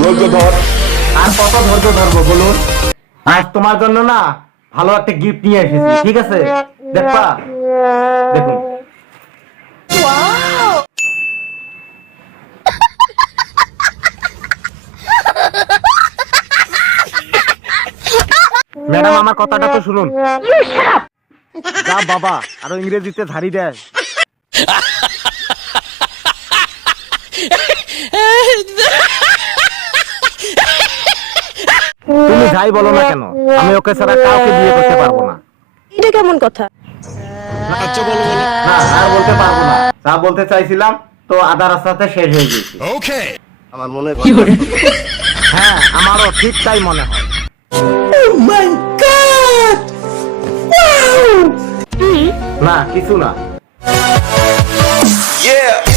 ধৈর্য ধর। আর কত ধৈর্য ধরবো বলুন? আজ তোমার জন্য না ভালো একটা গিফট নিয়ে এসেছি, ঠিক আছে? দেখবা? দেখুন। ম্যাডাম, আমার কথাটা তো শুনুন। যা বাবা, আরো ইংরেজিতে ঝাড়ি দেয়। তুমি যাই বলো না কেন, আমি ওকে ছাড়া কাউকে বিয়ে করতে পারবো না। এটা কেমন কথা? আচ্ছা বলো বলো। না, আর বলতে পারবো না। যা বলতে চাইছিলাম তো আধা রাস্তাতে শেষ হয়ে গেছে। ওকে। আমার মনে হ্যাঁ, আমারও ঠিক তাই মনে হয়। না, কিছু না। Yeah.